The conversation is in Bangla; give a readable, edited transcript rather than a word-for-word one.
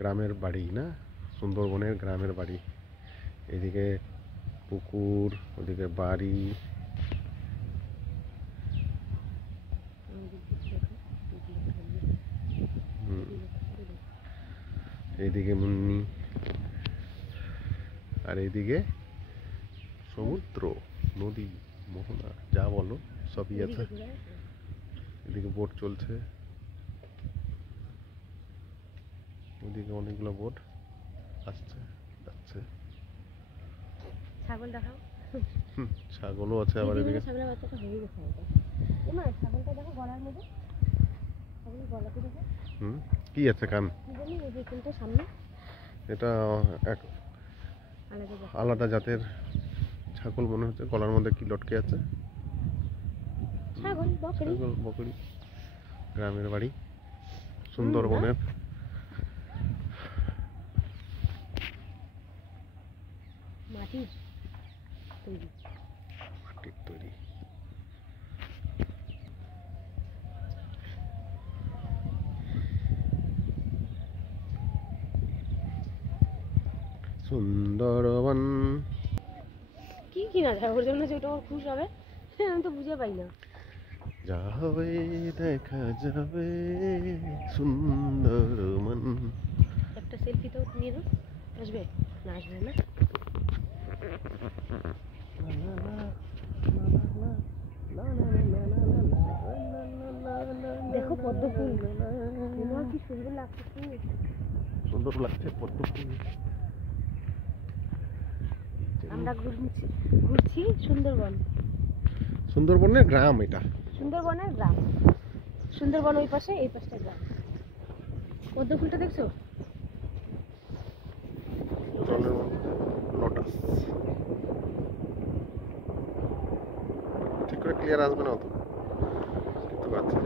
গ্রামের বাড়ি না, সুন্দরবনের গ্রামের বাড়ি। এদিকে পুকুর, ওদিকে বাড়ি। এইদিকে মুন্নি, আর এইদিকে সমুদ্র, নদী, মোহনা, যা বলো সবই আছে। এদিকে বোট চলছে, ওদিকে অনেকগুলো বোট আসছে যাচ্ছে। ছাগল দেখাও। ছাগলও আছে আবার এদিকে। ছাগলের বাচ্চাটা হয়ে গেছে এটা। ওমা ছাগলটা দেখো গলার মধ্যে, ছাগলের গলাতে দেখো। কি আছে কান? কি জানি এই যে কোনটা সামনে, এটা এক আলাদা জাতের ছাগল মনে হচ্ছে। গলার মধ্যে কি লটকে আছে? ছাগল বকরি। ছাগল বকরি। গ্রামের বাড়ি সুন্দরবনের। মাটির তৈরি। মাটির তৈরি। সুন্দরবন। কি কিনা যায় ওর জন্য, যেটা ওর খুশ হবে আমি তো বুঝে পাই না। যা হবে দেখা যাবে সুন্দরবন। একটা সেলফি তো নিয়ে দাও। আসবে না? আসবে না। দেখো পদ্ম ফুল, কি সুন্দর লাগছে। সুন্দর লাগছে পদ্ম ফুল। আমরা ঘুরছি সুন্দরবন। সুন্দরবনের গ্রাম এটা। সুন্দরবনের গ্রাম। সুন্দরবন ওই পাশে, এই পাশটা গ্রাম। পদ্ম ফুলটা দেখছো? জলের মধ্যে লোটাস। ঠিক করে ক্লিয়ার আসবে না অত, কিন্তু আছে।